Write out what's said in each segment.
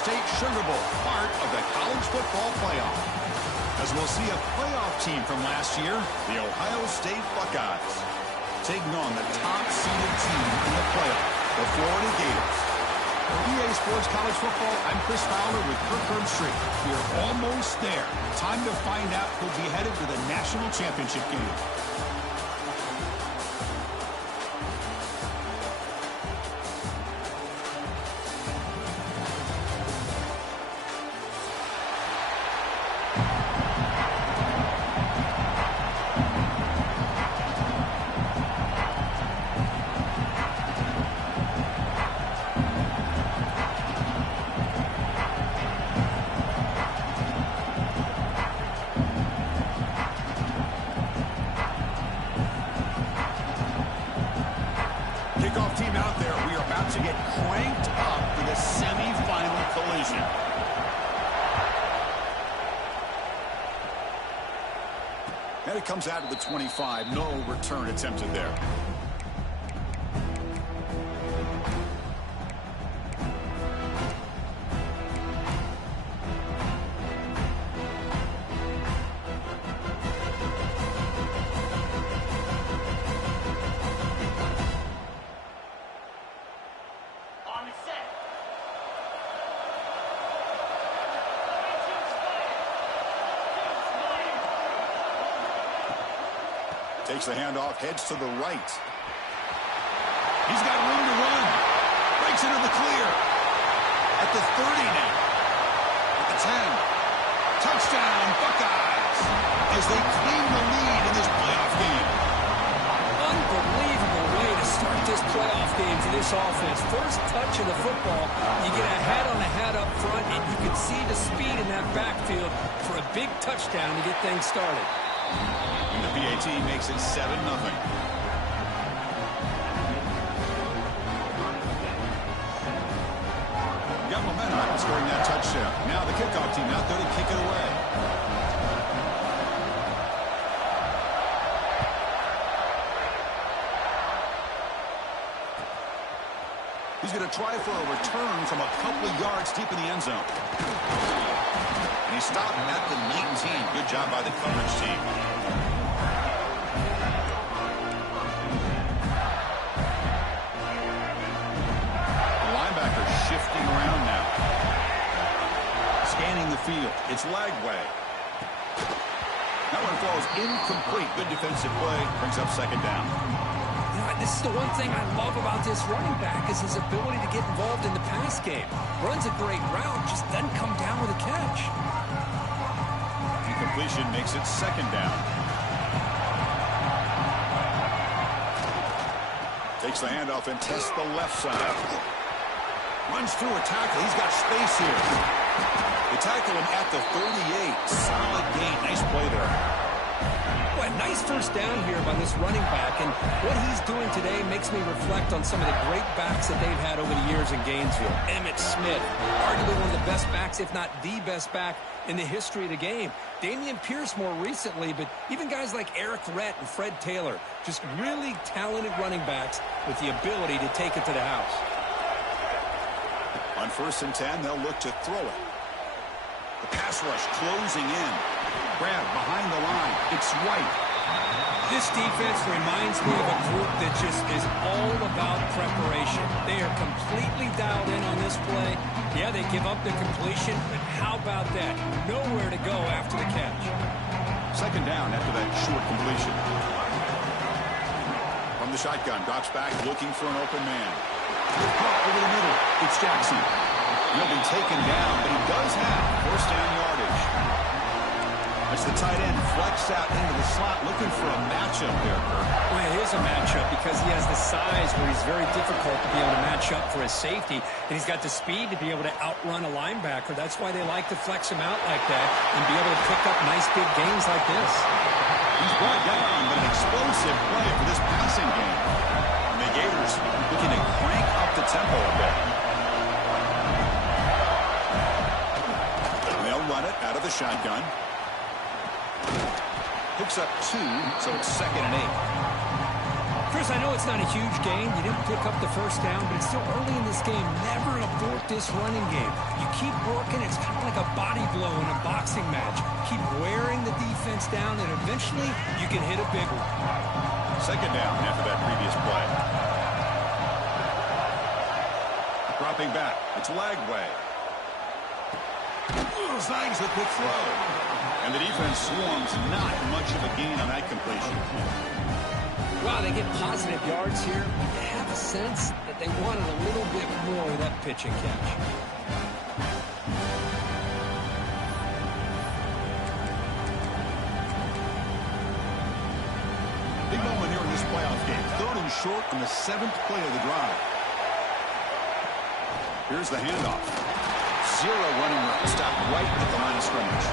State Sugar Bowl, part of the college football playoff. As we'll see a playoff team from last year, the Ohio State Buckeyes, taking on the top-seeded team in the playoff, the Florida Gators. For EA Sports College Football, I'm Chris Fowler with Kirk Herbstreit. We're almost there. Time to find out who'll be headed to the national championship game. Kickoff team out there. We are about to get cranked up for the semifinal collision. And it comes out of the 25. No return attempted there. Takes the handoff, heads to the right. He's got room to run. Breaks into the clear. At the 30 now. At the 10. Touchdown, Buckeyes. As they claim the lead in this playoff game. Unbelievable way to start this playoff game for this offense. First touch of the football, you get a hat on a hat up front, and you can see the speed in that backfield for a big touchdown to get things started. And the PAT makes it 7-0. Got momentum after scoring that touchdown. Now the kickoff team out there to kick it away. He's going to try for a return from a couple of yards deep in the end zone. And he stopped at the 19. Good job by the coverage team. The linebacker shifting around now. Scanning the field. It's Lagway. That one falls incomplete. Good defensive play. Brings up second down. This is the one thing I love about this running back is his ability to get involved in the pass game. Runs a great route, just doesn't come down with a catch. Incompletion makes it second down. Takes the handoff and tests the left side. Runs through a tackle. He's got space here. They tackle him at the 38. Solid gain. Nice play there. Boy, nice first down here by this running back, and what he's doing today makes me reflect on some of the great backs that they've had over the years in Gainesville. Emmitt Smith, arguably one of the best backs, if not the best back in the history of the game. Dameon Pierce more recently, but even guys like Eric Rhett and Fred Taylor, just really talented running backs with the ability to take it to the house. On 1st and 10, they'll look to throw it. The pass rush closing in. Grab behind the line. It's White. This defense reminds me of a group that just is all about preparation. They are completely dialed in on this play. Yeah, they give up the completion, but how about that? Nowhere to go after the catch. Second down after that short completion. From the shotgun, drops back looking for an open man. Over the middle, it's Jackson. He'll be taken down, but he does have first down yardage. As the tight end flex out into the slot, looking for a matchup there, Kirk. Well, it is a matchup because he has the size where he's very difficult to be able to match up for his safety, and he's got the speed to be able to outrun a linebacker. That's why they like to flex him out like that and be able to pick up nice big gains like this. He's brought down, but an explosive play for this passing game. And the Gators looking to crank up the tempo a bit. And they'll run it out of the shotgun. Picks up 2, so it's 2nd and 8. Chris, I know it's not a huge gain. You didn't pick up the first down, but it's still early in this game. Never abort this running game. You keep working. It's kind of like a body blow in a boxing match. Keep wearing the defense down, and eventually you can hit a big one. Second down after that previous play. Dropping back. It's Lagway. Signs with the throw. And the defense swarms. Not much of a gain on that completion. Wow, they get positive yards here. You have a sense that they wanted a little bit more of that pitch and catch. Big moment here in this playoff game. 3rd and short on the 7th play of the drive. Here's the handoff. 0 running route. Stop right at the line of scrimmage.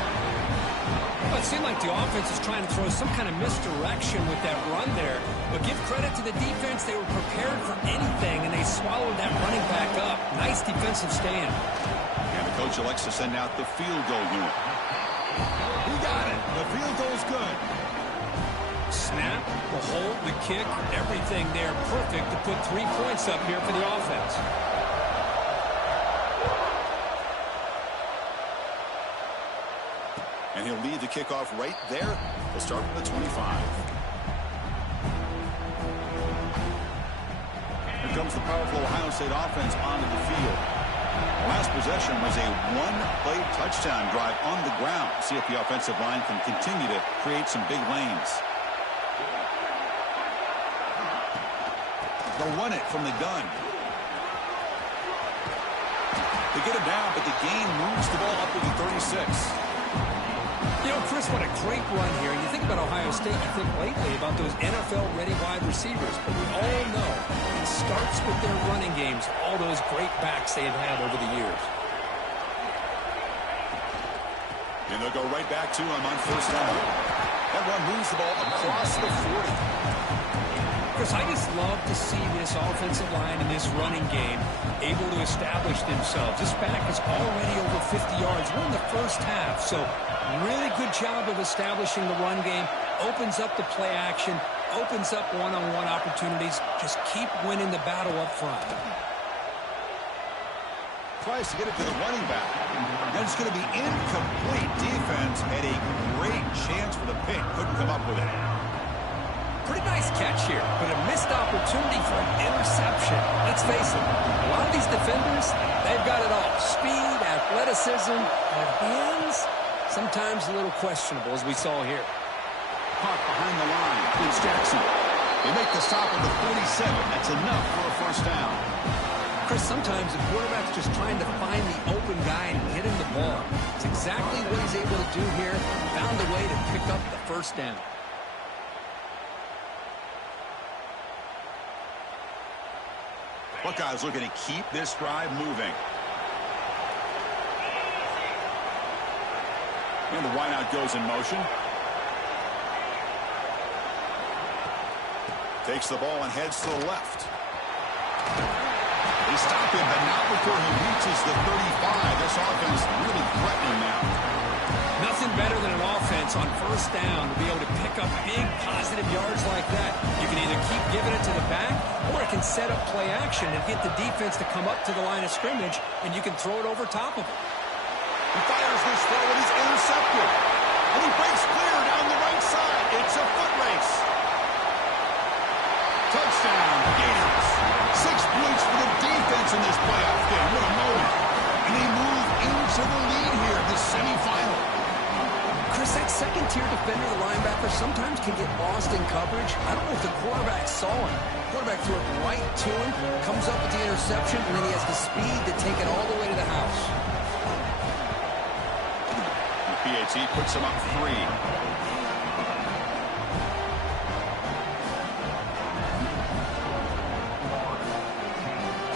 Well, it seemed like the offense is trying to throw some kind of misdirection with that run there. But give credit to the defense. They were prepared for anything, and they swallowed that running back up. Nice defensive stand. And the coach elects to send out the field goal unit. He got it. The field goal's good. Snap, the hold, the kick, everything there perfect to put 3 points up here for the offense. And he'll lead the kickoff right there. We'll start with the 25. Here comes the powerful Ohio State offense onto the field. Last possession was a 1-play touchdown drive on the ground. See if the offensive line can continue to create some big lanes. They'll run it from the gun. They get it down, but the gain moves the ball up to the 36. You know, Chris, what a great run here. You think about Ohio State, you think lately about those NFL-ready wide receivers. But we all know it starts with their running games, all those great backs they've had over the years. And they'll go right back to him on 1st down. That run moves the ball across the 40. Chris, I just love to see this offensive line in this running game able to establish themselves. This back is already over 50 yards. We're in the first half, so really good job of establishing the run game. Opens up the play action, opens up one-on-one opportunities. Just keep winning the battle up front. Tries to get it to the running back. That's going to be incomplete. Defense had a great chance for the pick. Couldn't come up with it. Pretty nice catch here, but a missed opportunity for an interception. Let's face it, a lot of these defenders, they've got it all. Speed, athleticism, but hands, sometimes a little questionable, as we saw here. Caught behind the line. It's Jackson. They make the stop at the 47. That's enough for a 1st down. Chris, sometimes the quarterback's just trying to find the open guy and hit him the ball. It's exactly what he's able to do here. Found a way to pick up the 1st down. Buckeyes looking to keep this drive moving. And the wideout goes in motion. Takes the ball and heads to the left. They stop him, but not before he reaches the 35. This offense really threatening now. Nothing better than an offense on 1st down to be able to pick up big positive yards like that. You can either keep giving it to the back, or it can set up play action and get the defense to come up to the line of scrimmage, and you can throw it over top of it. He fires this throw, and he's intercepted. And he breaks clear down the right side. It's a foot race. Touchdown, Gators. 6 points for the defense in this playoff game. What a moment. And they move into the lead here, the semifinal. Chris, that second-tier defender, the linebacker, sometimes can get lost in coverage. I don't know if the quarterback saw him. The quarterback threw it right to him, comes up with the interception, and then he has the speed to take it all the way to the house. The PAT puts him up 3.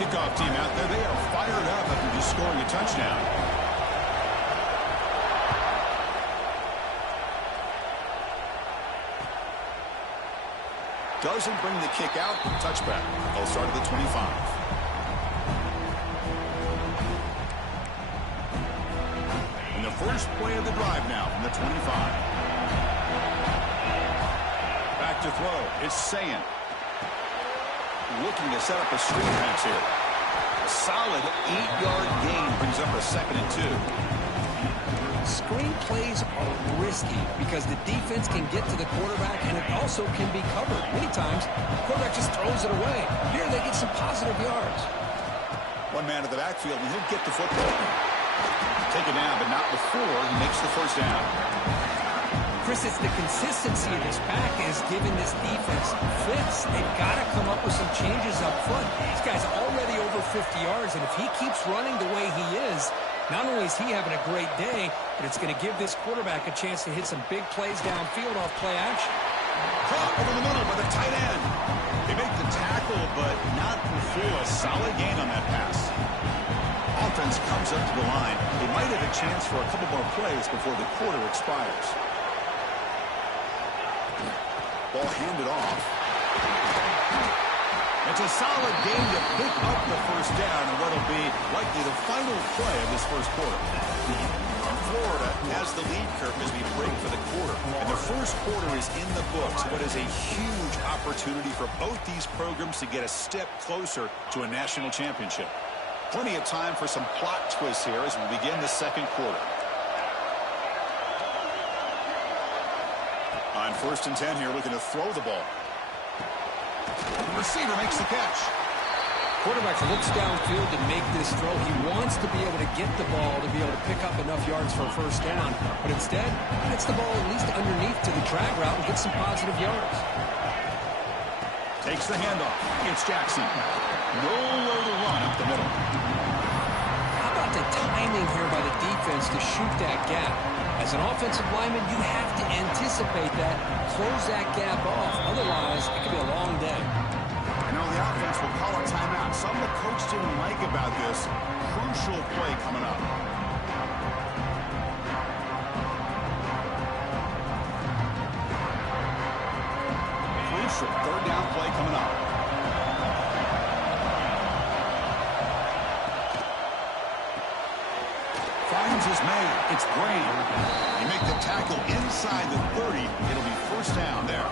Kickoff team out there, they are fired up after just scoring a touchdown. Doesn't bring the kick out. Touchback. They'll start at the 25. And the first play of the drive now from the 25. Back to throw. It's Sayin. looking to set up a screen pass here. A solid 8-yard gain brings up a 2nd and 2. Screen plays are risky because the defense can get to the quarterback and it also can be covered. Many times, the quarterback just throws it away. Here they get some positive yards. One man in the backfield, and he'll get the football. Take it down, but not before he makes the first down. Chris, it's the consistency of this back is giving this defense fits. They've got to come up with some changes up front. This guy's already over 50 yards, and if he keeps running the way he is, not only is he having a great day, but it's going to give this quarterback a chance to hit some big plays downfield off play action. Caught over the middle by the tight end. They make the tackle, but not before a solid gain on that pass. Offense comes up to the line. They might have a chance for a couple more plays before the quarter expires. Ball handed off. It's a solid gain to pick up the first down in what will be likely the final play of this first quarter. Florida has the lead, Kirk, as we break for the quarter. And the first quarter is in the books. What is a huge opportunity for both these programs to get a step closer to a national championship. Plenty of time for some plot twists here as we begin the second quarter. On 1st and 10 here, looking to throw the ball. The receiver makes the catch. Quarterback looks downfield to make this throw. He wants to be able to get the ball to be able to pick up enough yards for a first down. But instead, he gets the ball at least underneath to the drag route and gets some positive yards. Takes the handoff. It's Jackson. Nowhere to run up the middle. How about the timing here by the defense to shoot that gap? As an offensive lineman, you have to anticipate that, close that gap off. Otherwise, it could be a long day. You know, the offense will call a timeout. Something the coach didn't like about this. Crucial play coming up. Crucial 3rd down play coming up. Finds his man. It's Graham. He make the tackle inside the 30. It'll be first down there.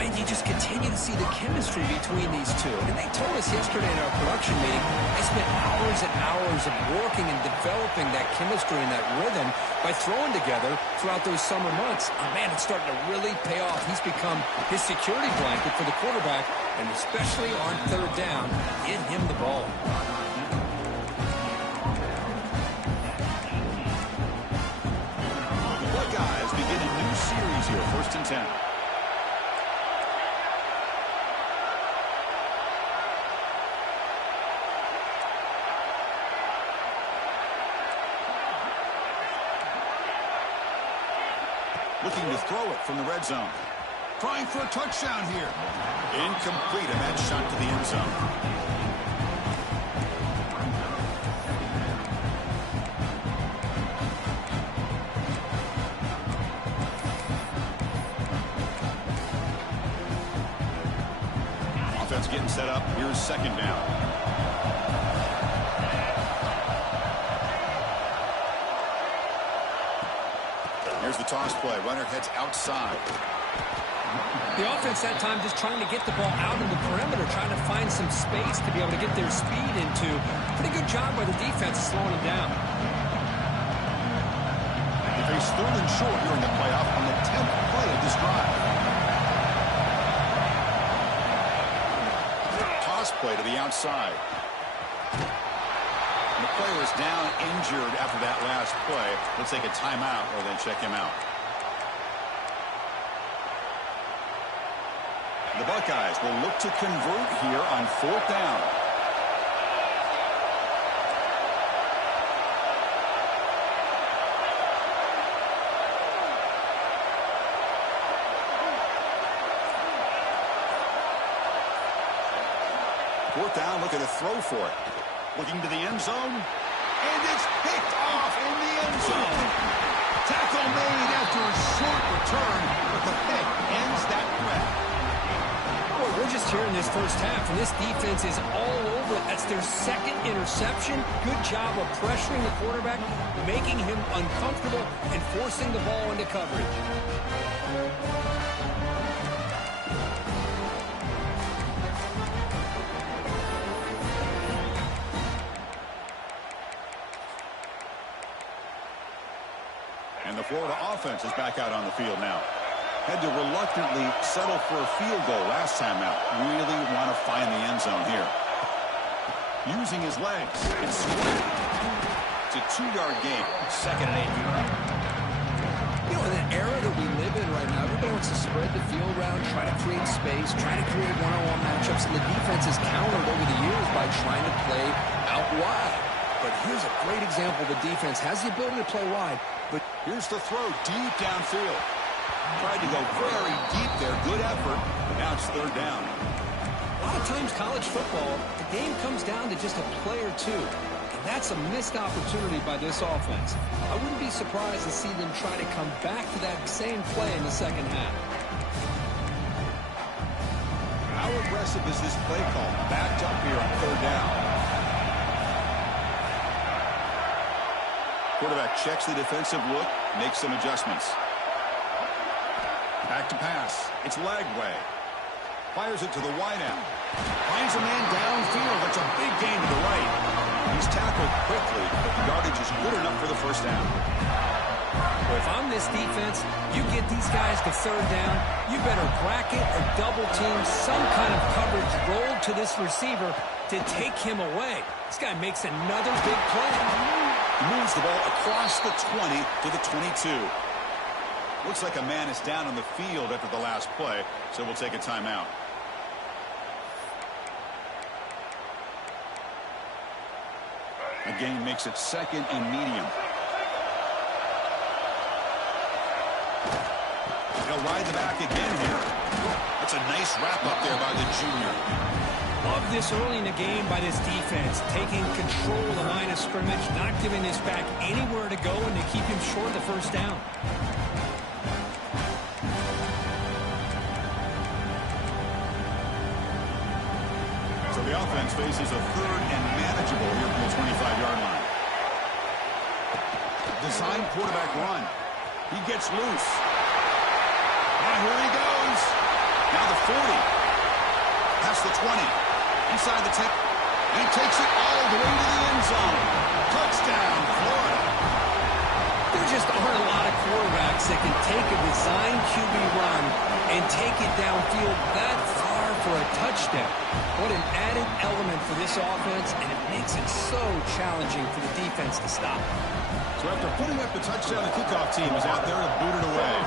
And you just continue to see the chemistry between these two. And they told us yesterday in our production meeting, they spent hours and hours of working and developing that chemistry and that rhythm by throwing together throughout those summer months. And man, it's starting to really pay off. He's become his security blanket for the quarterback, and especially on 3rd down, get him the ball. The Buckeyes begin a new series here, 1st and 10. Looking to throw it from the red zone. Trying for a touchdown here. Incomplete, and that shot to the end zone. Offense getting set up. Here's 2nd down. Here's the toss play. Runner heads outside. The offense that time just trying to get the ball out of the perimeter, trying to find some space to be able to get their speed into. Pretty good job by the defense slowing them down. They face 3rd and short here in the playoff on the 10th play of this drive. Toss play to the outside. The player is down injured after that last play. Let's take a timeout or then check him out. The Buckeyes will look to convert here on 4th down. Fourth down, looking to throw for it. Looking to the end zone. And it's picked off in the end zone. Tackle made after a short return, but the pick ends that threat. Boy, we're just here in this first half, and this defense is all over it. That's their 2nd interception. Good job of pressuring the quarterback, making him uncomfortable, and forcing the ball into coverage. And the Florida offense is back out on the field now. Had to reluctantly settle for a field goal last time out. Really want to find the end zone here. Using his legs. It's square. It's a 2-yard gain. 2nd and 8. You know, in the era that we live in right now, everybody wants to spread the field around, try to create space, try to create one-on-one matchups, and the defense has countered over the years by trying to play out wide. But here's a great example. The defense has the ability to play wide, but here's the throw deep downfield. Tried to go very deep there. Good effort. Now it's 3rd down. A lot of times college football, the game comes down to just a play or two. And that's a missed opportunity by this offense. I wouldn't be surprised to see them try to come back to that same play in the second half. How aggressive is this play call? Backed up here on 3rd down. Quarterback checks the defensive look, makes some adjustments. Back to pass. It's Lagway. Fires it to the wideout. Finds a man downfield. That's a big gain to the right. He's tackled quickly, but the yardage is good enough for the 1st down. Well, if I'm this defense, you get these guys to 3rd down, you better bracket or double team some kind of coverage rolled to this receiver to take him away. This guy makes another big play. He moves the ball across the 20 to the 22. Looks like a man is down on the field after the last play, so we'll take a timeout. A gain makes it 2nd and medium. He'll ride the back again here. That's a nice wrap up there by the junior. Love this early in the game by this defense, taking control of the line of scrimmage, not giving this back anywhere to go, and to keep him short of the 1st down. So the offense faces a 3rd and manageable here from the 25-yard line. Design quarterback run. He gets loose. And here he goes. Now the 40. Past the 20. Inside the 10. And he takes it all the way to the end zone. Touchdown, Florida. There just aren't a lot of quarterbacks that can take a design QB run and take it downfield that far for a touchdown. What an added element for this offense, and it makes it so challenging for the defense to stop. So after putting up the touchdown, the kickoff team is out there to boot it away.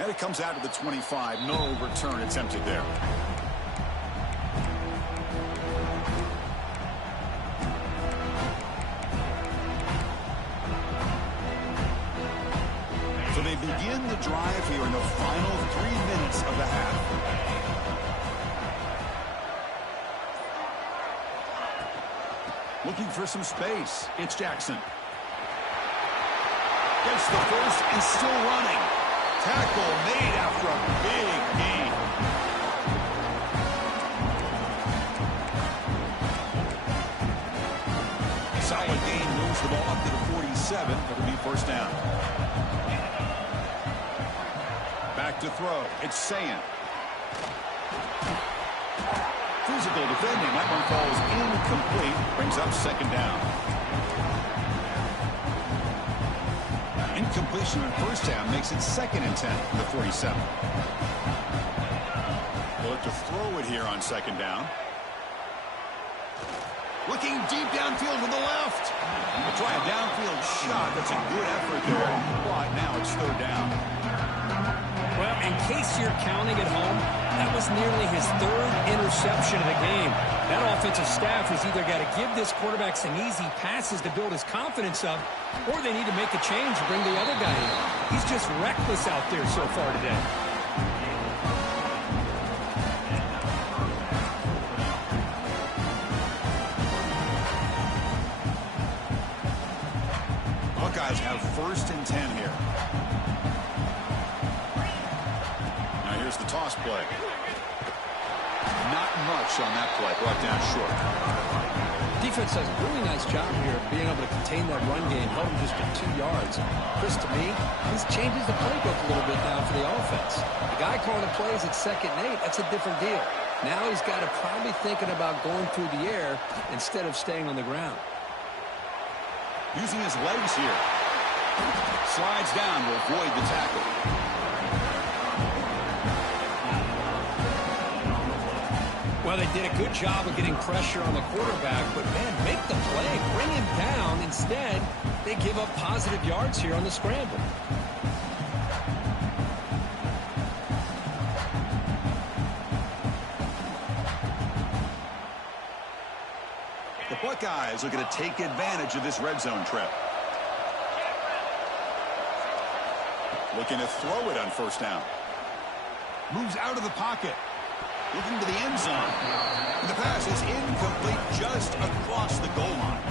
And it comes out to the 25. No return attempted there. So they begin the drive here in the final 3 minutes of the half. Looking for some space. It's Jackson. Gets the first and still running. Tackle made after a big gain. Solid gain, moves the ball up to the 47. It'll be 1st down. Back to throw. It's Sayan. Physical defending. That one falls incomplete. Brings up 2nd down. Incompletion on 1st down makes it 2nd and 10 from the 47. They'll have to throw it here on 2nd down. Looking deep downfield to the left. We'll try a downfield shot. That's a good effort there. But now it's 3rd down. Well, in case you're counting at home, that was nearly his 3rd interception of the game. That offensive staff has either got to give this quarterback some easy passes to build his confidence up, or they need to make a change and bring the other guy in. He's just reckless out there so far today. Buckeyes have 1st and 10 here. Now here's the toss play. Not much on that play. Brought down short. Defense does a really nice job here of being able to contain that run game, held him just at 2 yards. Chris, to me, this changes the playbook a little bit now for the offense. The guy calling the plays at 2nd and 8, that's a different deal. Now he's got to probably thinking about going through the air instead of staying on the ground. Using his legs here. Slides down to avoid the tackle. Well, they did a good job of getting pressure on the quarterback, but, man, make the play, bring him down. Instead, they give up positive yards here on the scramble. The Buckeyes looking to take advantage of this red zone trip. Looking to throw it on first down. Moves out of the pocket. Looking to the end zone. And the pass is incomplete just across the goal line.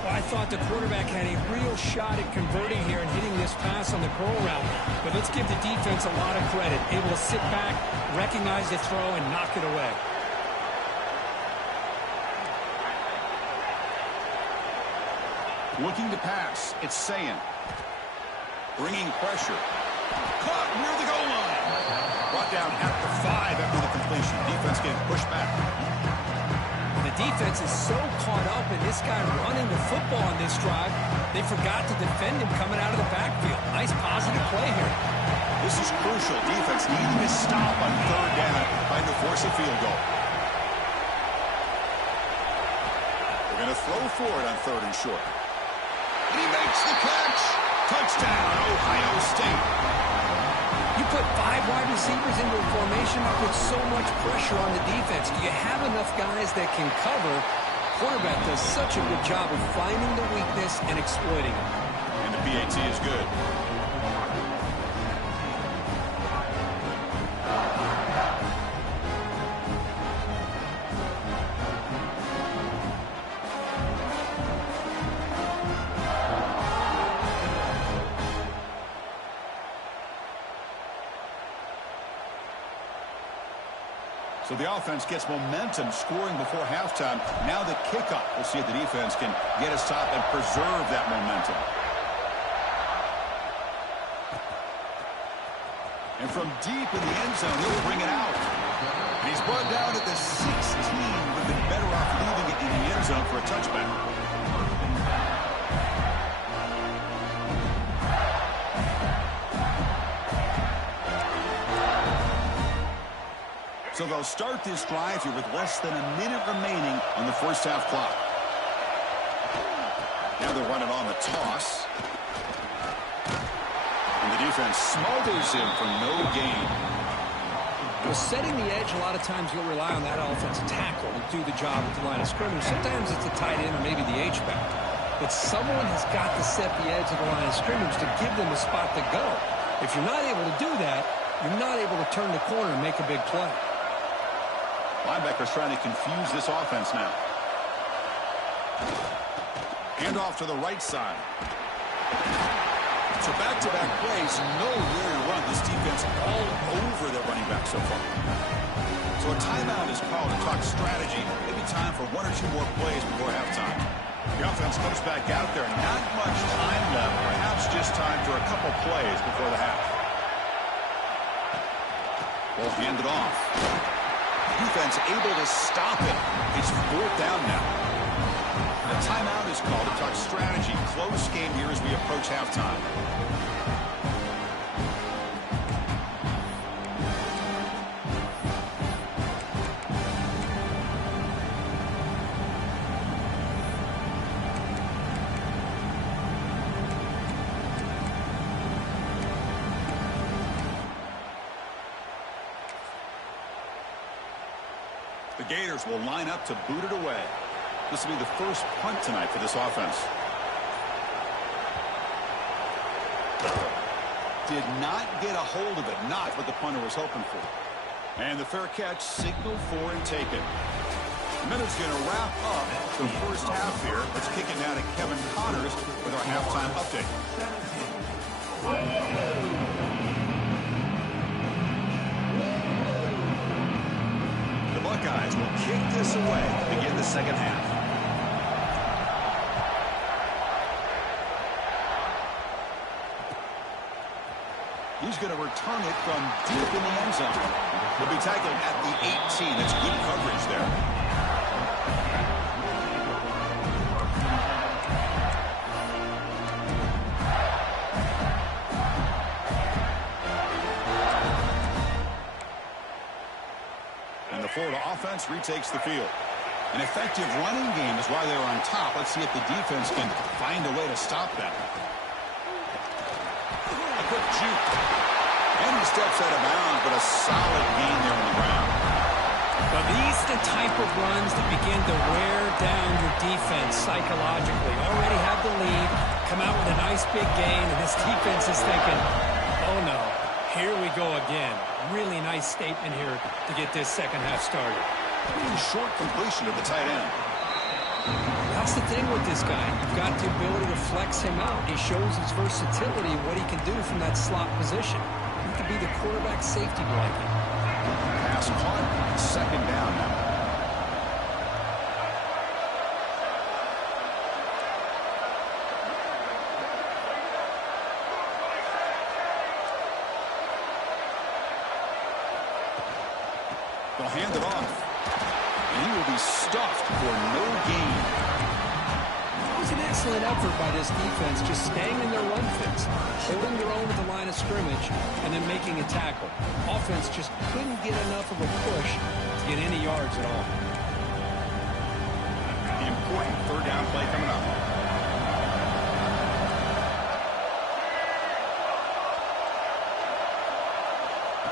Well, I thought the quarterback had a real shot at converting here and hitting this pass on the curl route. But let's give the defense a lot of credit. Able to sit back, recognize the throw, and knock it away. Looking to pass. It's Sayin. Bringing pressure. Caught near the goal line. Brought down at the 5 after the completion. Defense getting pushed back. The defense is so caught up in this guy running the football on this drive, they forgot to defend him coming out of the backfield. Nice positive play here. This is crucial. Defense needing to stop on third down, trying to force a field goal. They're going to throw forward on third and short. And he makes the catch. Touchdown, Ohio State. You put 5 wide receivers into a formation, put so much pressure on the defense. Do you have enough guys that can cover? Quarterback does such a good job of finding the weakness and exploiting it. And the PAT is good. So the offense gets momentum scoring before halftime. Now the kickoff. We'll see if the defense can get a stop and preserve that momentum. And from deep in the end zone, he'll bring it out. And he's brought down at the 16. Would have been better off leaving it in the end zone for a touchback. So they'll start this drive here with less than a minute remaining on the first half clock. Now they're running on the toss. And the defense smothers him for no gain. Well, setting the edge, a lot of times you'll rely on that offensive tackle to do the job at the line of scrimmage. Sometimes it's a tight end or maybe the H-back. But someone has got to set the edge of the line of scrimmage to give them a spot to go. If you're not able to do that, you're not able to turn the corner and make a big play. Linebackers trying to confuse this offense now. Hand off to the right side. So back-to-back plays, nowhere to run. This defense all over their running back so far. So a timeout is called to talk strategy. Maybe time for 1 or 2 more plays before halftime. The offense comes back out there. Not much time left. Perhaps just time for a couple plays before the half. Well, handed off. Defense able to stop it. It's 4th down now. A timeout is called to talk strategy. Close game here as we approach halftime. The Gators will line up to boot it away. This will be the first punt tonight for this offense. Did not get a hold of it. Not what the punter was hoping for. And the fair catch, signal for and take it. The minute's going to wrap up the first half here. Let's kick it now to Kevin Connors with our halftime update. The Buckeyes will kick this away to begin the second half. He's going to return it from deep in the end zone. He'll be tackled at the 18. That's good coverage there. offense retakes the field. An effective running game is why they're on top. Let's see if the defense can find a way to stop them. A quick juke. And he steps out of bounds, but a solid gain there on the ground. But these are the type of runs that begin to wear down your defense psychologically. Already have the lead, come out with a nice big gain, and this defense is thinking, oh no, here we go again. Really nice statement here to get this second half started. Short completion to the tight end. That's the thing with this guy. You've got the ability to flex him out. He shows his versatility and what he can do from that slot position. He could be the quarterback safety blanket. Pass caught. Second down now. They'll hand it off. And he will be stuffed for no gain. It was an excellent effort by this defense, just staying in their run fits, holding their own at the line of scrimmage, and then making a tackle. Offense just couldn't get enough of a push to get any yards at all. The important third down play coming up.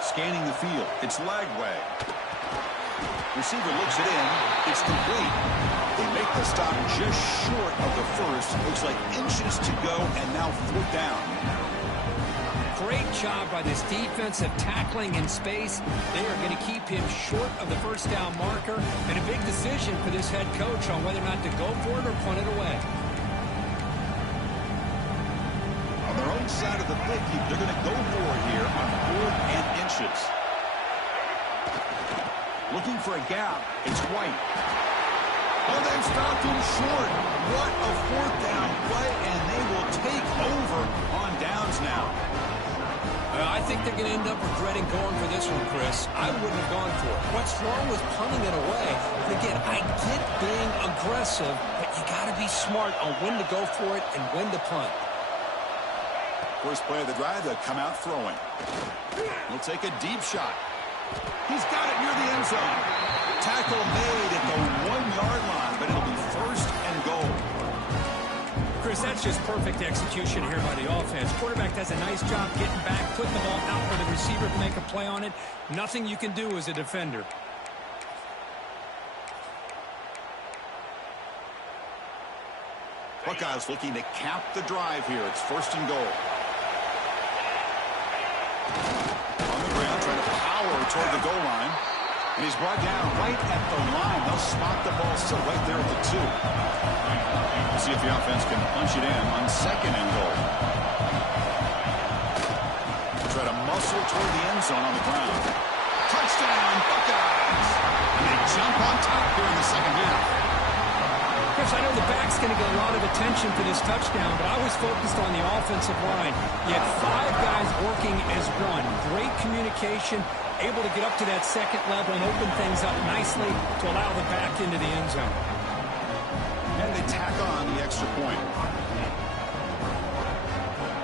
Scanning the field. It's Lagway. Receiver looks it in. It's complete. They make the stop just short of the first. Looks like inches to go, and now fourth down. Great job by this defense of tackling in space. They are going to keep him short of the first down marker, and a big decision for this head coach on whether or not to go for it or punt it away. On their own side of the 50, they're going to go for it here on 4th and inches. Looking for a gap. It's White. Oh, they've stopped him short. What a fourth down play, and they will take over on downs now. I think they're going to end up regretting going for this one, Chris. I wouldn't have gone for it. What's wrong with punting it away? And again, I get being aggressive, but you got to be smart on when to go for it and when to punt. First play of the drive, they'll come out throwing. He'll take a deep shot. He's got it near the end zone. Tackle made at the 1-yard line, but it'll be first and goal. Chris, that's just perfect execution here by the offense. Quarterback does a nice job getting back, putting the ball out where the receiver can make a play on it. Nothing you can do as a defender. Buckeyes looking to cap the drive here. It's first and goal. On the ground, trying to power toward the goal line. And he's brought down right at the line. They'll spot the ball still right there at the 2. We'll see if the offense can punch it in on second and goal. Try to muscle toward the end zone on the ground. Touchdown, Buckeyes! And they jump on top here in the second half. Chris, I know the back's going to get a lot of attention for this touchdown, but I was focused on the offensive line. You had 5 guys working as one. Great communication, able to get up to that second level and open things up nicely to allow the back into the end zone. And they tack on the extra point.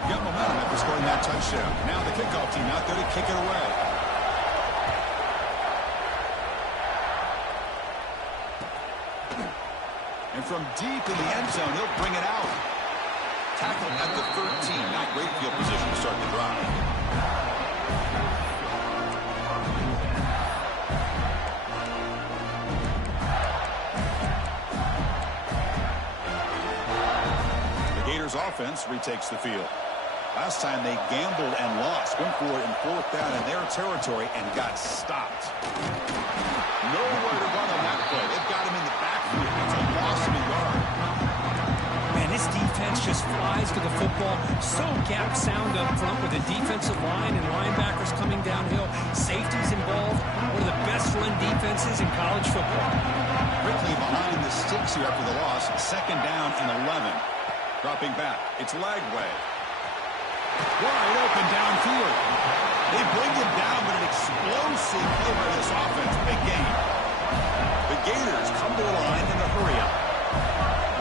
Got momentum after scoring that touchdown. Now the kickoff team out there to kick it away. And from deep in the end zone, he'll bring it out. Tackle at the 13. Not great field position to start the drive. The Gators offense retakes the field. Last time they gambled and lost. Went for it in fourth down in their territory and got stopped. Nowhere to run on that play. They've got him in the backfield. It's a loss of a yard. Man, this defense just flies to the football. So gap sound up front with the defensive line and linebackers coming downhill. Safeties involved. One of the best run defenses in college football. Quickly behind the sticks here after the loss. Second down and 11. Dropping back. It's Lagway. Wide open downfield. They bring him down, but an explosive play by this offense. Big gain. The Gators come to the line in a hurry-up.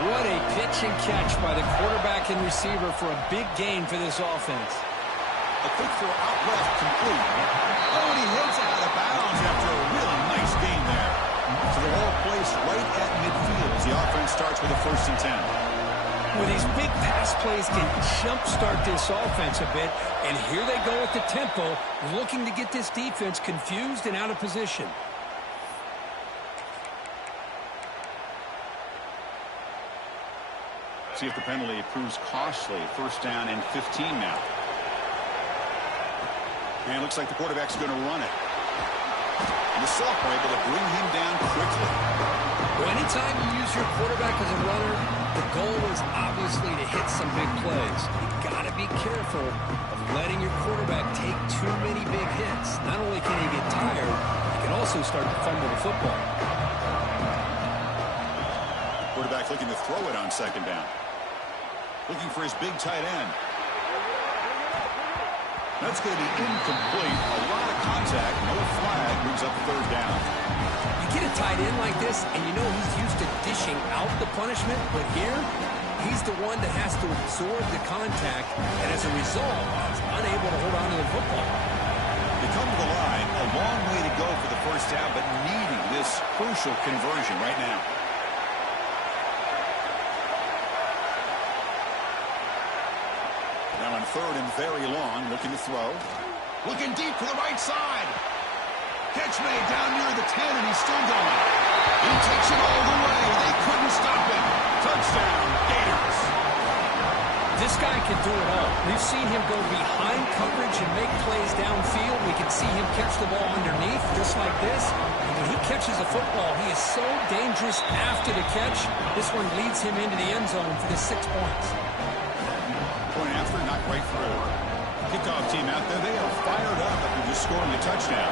What a pitch and catch by the quarterback and receiver for a big gain for this offense. A quick throw out left, complete. Oh, and he hits out of bounds after a really nice gain there. almost right at midfield as the offense starts with a 1st and 10. Well, these big pass plays can jumpstart this offense a bit, and here they go at the tempo, looking to get this defense confused and out of position. See if the penalty proves costly. 1st down and 15 now. And it looks like the quarterback's going to run it. And the Sophomore able to bring him down quickly. Well, anytime you use your quarterback as a runner, the goal is obviously to hit some big plays. You got to be careful of letting your quarterback take too many big hits. Not only can he get tired, he can also start to fumble the football. Quarterback looking to throw it on 2nd down. Looking for his big tight end. That's going to be incomplete. A lot of contact. No flag. Moves up 3rd down. You get a tight end like this, and you know he's used to dishing out the punishment, but here, he's the one that has to absorb the contact, and as a result, he's unable to hold on to the football. They come to the line. A long way to go for the 1st down, but needing this crucial conversion right now. Now on 3rd and very long, looking to throw. Looking deep to the right side. Catch made down near the 10, and he's still going. He takes it all the way. They couldn't stop him. Touchdown, Gators. This guy can do it all. We've seen him go behind coverage and make plays downfield. We can see him catch the ball underneath, just like this. And when he catches a football, he is so dangerous after the catch. This one leads him into the end zone for the 6 points. Point after, not right through. Kickoff team out there, they are fired up after just scoring a touchdown.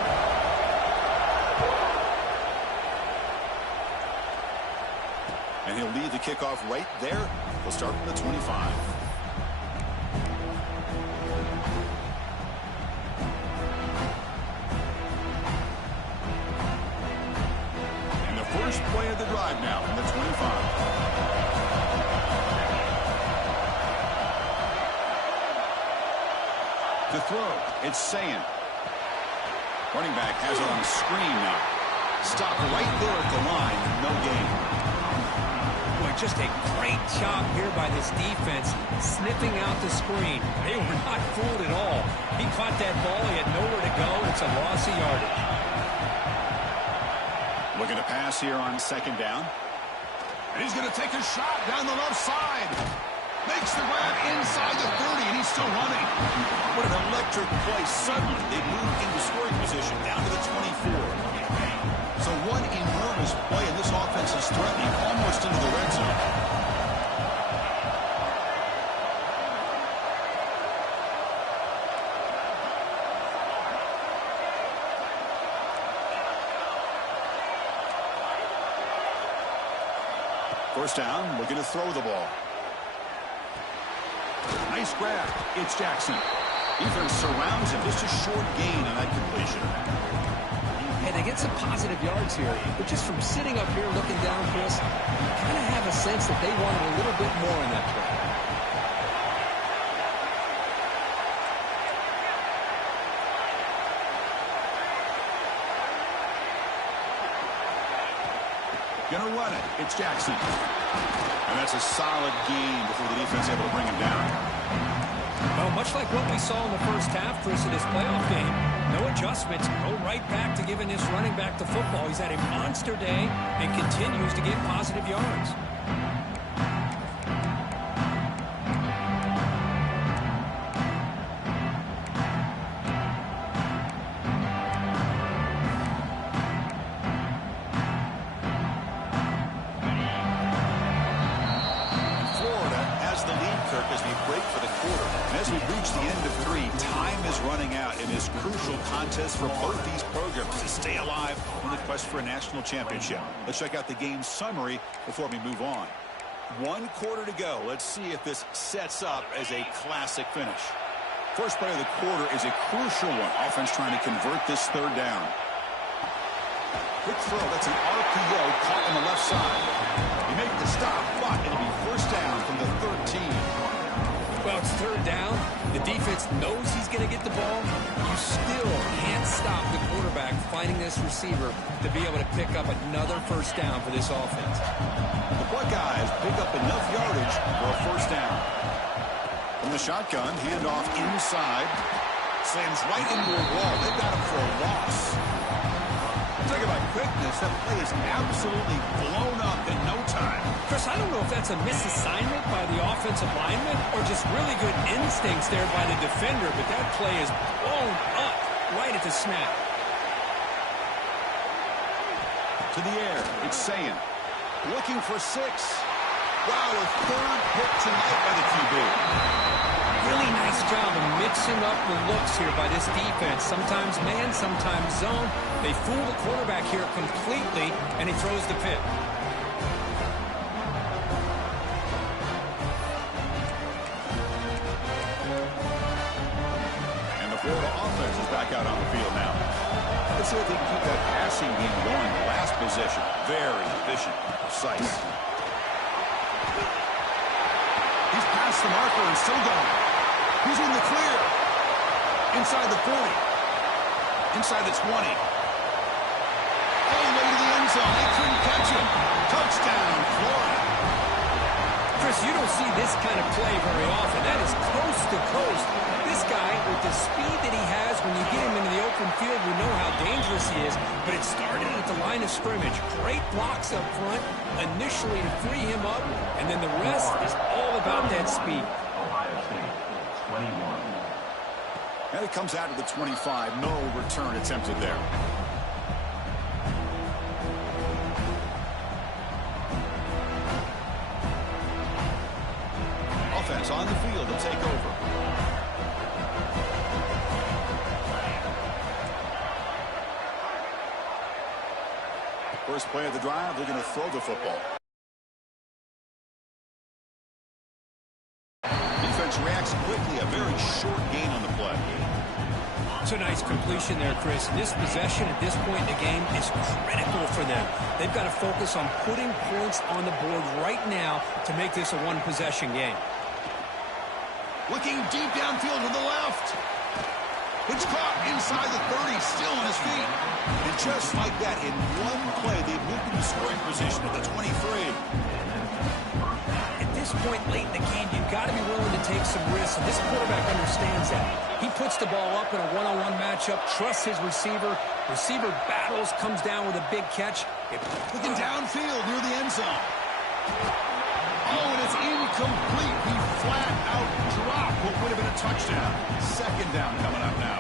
And he'll lead the kickoff right there. We'll start from the 25. And the first play of the drive now from the 25. To throw, it's Sayin. Running back has it on screen now. Stop right there at the line, no gain. Boy, just a great job here by this defense, sniffing out the screen. They were not fooled at all. He caught that ball, he had nowhere to go, it's a loss of yardage. Looking to pass here on 2nd down. And he's going to take a shot down the left side. Makes the grab inside the 30, and he's still running. What an electric play. Suddenly, they move into scoring position down to the 24. So one enormous play, and this offense is threatening almost into the red zone. First down, looking to throw the ball. Nice grab. It's Jackson. Defense surrounds him. Just a short gain on that completion. Hey, they get some positive yards here, but just from sitting up here looking down, Chris, you kind of have a sense that they wanted a little bit more in that play. Gonna run it. It's Jackson. And that's a solid gain before the defense able to bring him down. Well, much like what we saw in the first half, Chris, in this playoff game, no adjustments, go right back to giving this running back the football. He's had a monster day and continues to get positive yards. For both these programs to stay alive in the quest for a national championship. Let's check out the game summary before we move on. 1 quarter to go. Let's see if this sets up as a classic finish. First play of the quarter is a crucial one. Offense trying to convert this 3rd down. Quick throw. That's an RPO caught on the left side. He made the stop, but it'll be first down from the 13. Well, it's third down, the defense knows he's going to get the ball. You still can't stop the quarterback finding this receiver to be able to pick up another first down for this offense. The Buckeyes pick up enough yardage for a first down. From the shotgun, handoff inside. Slams right into a wall. They've got him for a loss. Talk about quickness. That play is absolutely blown up in no time. Chris, I don't know if that's a misassignment by the offensive lineman or just really good instincts there by the defender, but that play is blown up right at the snap. To the air, it's Sayin. Looking for 6. Wow, a third pick tonight by the QB. Really nice job of mixing up the looks here by this defense. Sometimes man, sometimes zone. They fool the quarterback here completely, and he throws the pick. And the Florida offense is back out on the field now. Let's see if they can keep that passing game going. The last possession, very efficient, precise. He's past the marker and still going. He's in the clear. Inside the 40. Inside the 20. All the way to the end zone. They couldn't catch him. Touchdown, Florida. Chris, you don't see this kind of play very often. That is coast to coast. This guy, with the speed that he has, when you get him into the open field, we know how dangerous he is. But it started at the line of scrimmage. Great blocks up front, initially to free him up, and then the rest is all about that speed. And it comes out of the 25. No return attempted there. Offense on the field to take over. First play of the drive, they're going to throw the football. Defense reacts quickly. A very short gain on the play. It's a nice completion there, Chris. This possession at this point in the game is critical for them. They've got to focus on putting points on the board right now to make this a one-possession game. Looking deep downfield to the left. It's caught inside the 30, still on his feet. And just like that, in one play, they've moved into scoring position at the 23. At this point late in the game, you've got to be willing to take some risks, and this quarterback understands that. He puts the ball up in a one-on-one matchup, trusts his receiver. Receiver battles, comes down with a big catch. Looking downfield near the end zone. Oh, and it's incomplete. He flat out dropped what would have been a touchdown. Second down coming up now.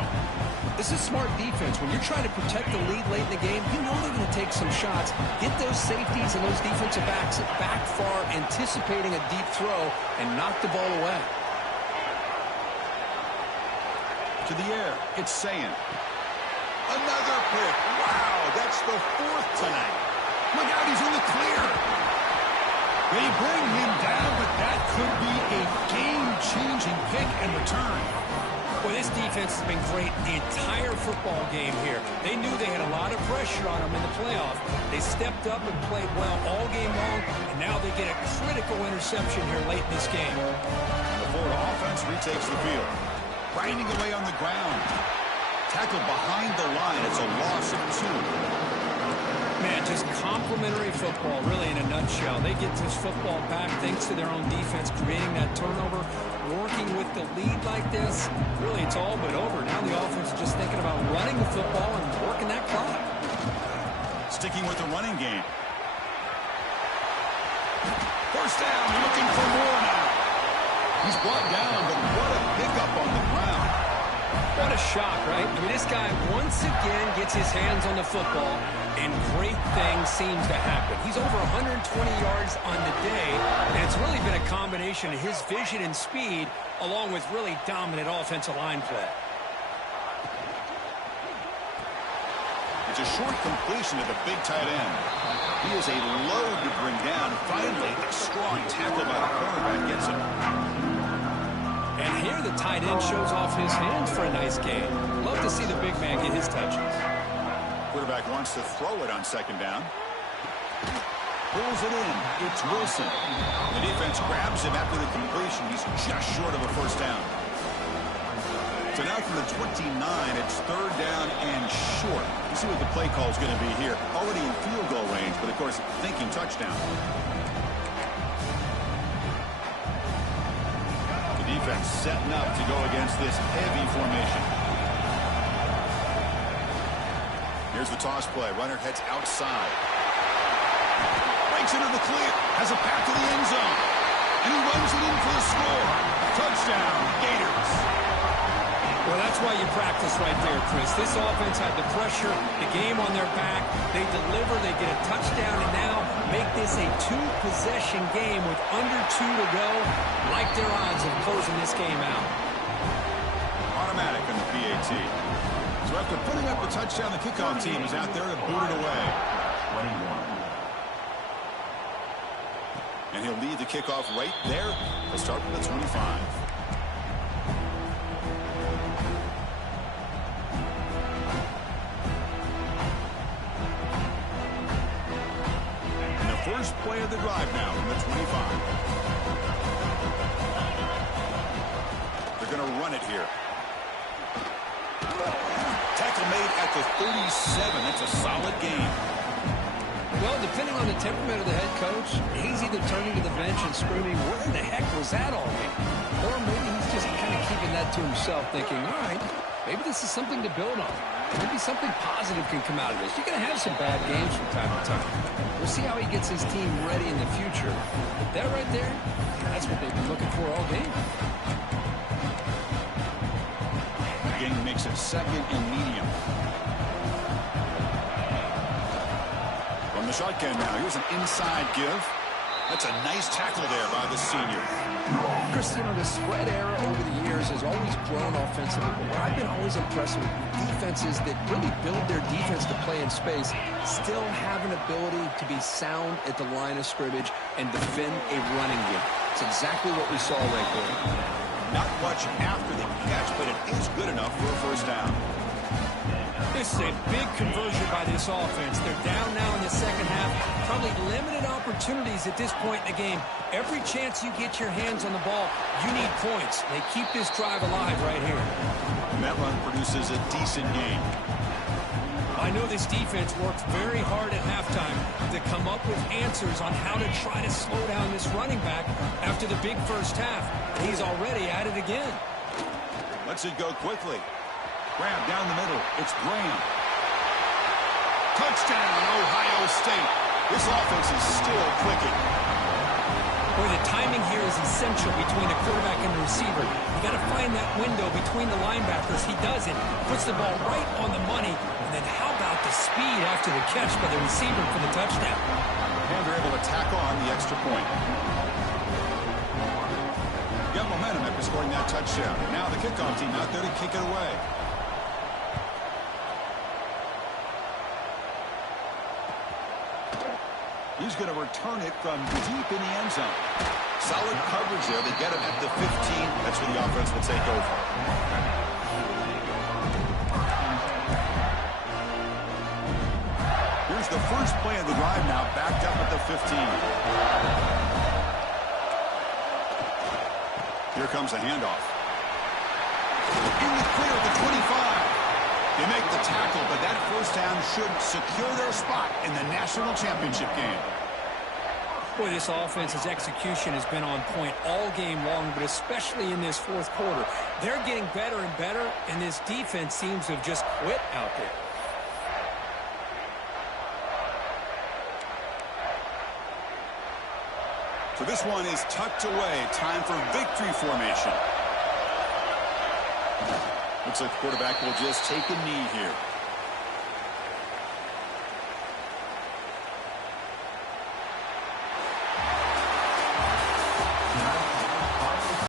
This is smart defense. When you're trying to protect the lead late in the game, you know they're going to take some shots. Get those safeties and those defensive backs back far, anticipating a deep throw, and knock the ball away. To the air, it's Sayin. Another pick. Wow, that's the 4th tonight. Look out, he's in the clear. They bring him down, but that could be a game-changing pick and return. Well, this defense has been great the entire football game here. They knew they had a lot of pressure on them in the playoff. They stepped up and played well all game long, and now they get a critical interception here late in this game. And the Florida offense retakes the field. Grinding away on the ground. Tackled behind the line. It's a loss of 2. Man, just complimentary football, really, in a nutshell. They get this football back thanks to their own defense, creating that turnover, working with the lead like this. Really, it's all but over. Now the offense is just thinking about running the football and working that clock. Sticking with the running game. First down, looking for more now. He's brought down, but what a pickup on the ground. What a shock, right? I mean, this guy once again gets his hands on the football, and great things seem to happen. He's over 120 yards on the day, and it's really been a combination of his vision and speed, along with really dominant offensive line play. It's a short completion to the big tight end. He is a load to bring down. Finally, a strong tackle by the cornerback gets him. And here the tight end shows off his hands for a nice game. Love to see the big man get his touches. Quarterback wants to throw it on second down. Pulls it in. It's Wilson. The defense defense grabs him after the completion. He's just short of a first down. So now from the 29, it's third down and short. You see what the play call is going to be here. Already in field goal range, but of course thinking touchdown. The defense setting up to go against this heavy formation. Here's the toss play. Runner heads outside. Breaks into the clear. Has a path to the end zone. And he runs it in for the score. Touchdown, Gators. Well, that's why you practice right there, Chris. This offense had the pressure, the game on their back. They deliver, they get a touchdown, and now make this a two-possession game with under 2 to go. Like their odds of closing this game out. Automatic on the PAT. So after putting up the touchdown, the kickoff team is out there to boot it away. 21. And he'll lead the kickoff right there. He'll start from the 25. First play of the drive now from the 25. They're going to run it here. Tackle made at the 37. That's a solid game. Well, depending on the temperament of the head coach, he's either turning to the bench and screaming, where the heck was that all game? Or maybe he's just kind of keeping that to himself, thinking, all right, maybe this is something to build on. Maybe something positive can come out of this. You're going to have some bad games from time to time. We'll see how he gets his team ready in the future. But that right there, that's what they've been looking for all game. The game makes it second and medium. From the shotgun now, here's an inside give. That's a nice tackle there by the senior. Chris, you know, the spread era over the years has always grown offensively. But what I've been always impressed with defenses that really build their defense to play in space still have an ability to be sound at the line of scrimmage and defend a running game. It's exactly what we saw right there. Not much after the catch, but it is good enough for a first down. This is a big conversion by this offense. They're down now in the second half. Probably limited opportunities at this point in the game. Every chance you get your hands on the ball, you need points. They keep this drive alive right here. And that run produces a decent game. I know this defense worked very hard at halftime to come up with answers on how to try to slow down this running back after the big first half. He's already at it again. Lets it go quickly. Grab down the middle. It's Graham. Touchdown, Ohio State. This offense is still clicking. Boy, the timing here is essential between the quarterback and the receiver. You got to find that window between the linebackers. He does it. Puts the ball right on the money. And then how about the speed after the catch by the receiver for the touchdown? And they're able to tack on the extra point. Got momentum after scoring that touchdown. Now the kickoff team out there to kick it away. He's going to return it from deep in the end zone. Solid coverage there. They get him at the 15. That's where the offense will take over. Here's the first play of the drive now, backed up at the 15. Here comes a handoff. In the clear at the 25. They make the tackle, but that first down should secure their spot in the national championship game. Boy, this offense's execution has been on point all game long, but especially in this fourth quarter. They're getting better and better, and this defense seems to have just quit out there. So this one is tucked away. Time for victory formation. Looks like the quarterback will just take a knee here.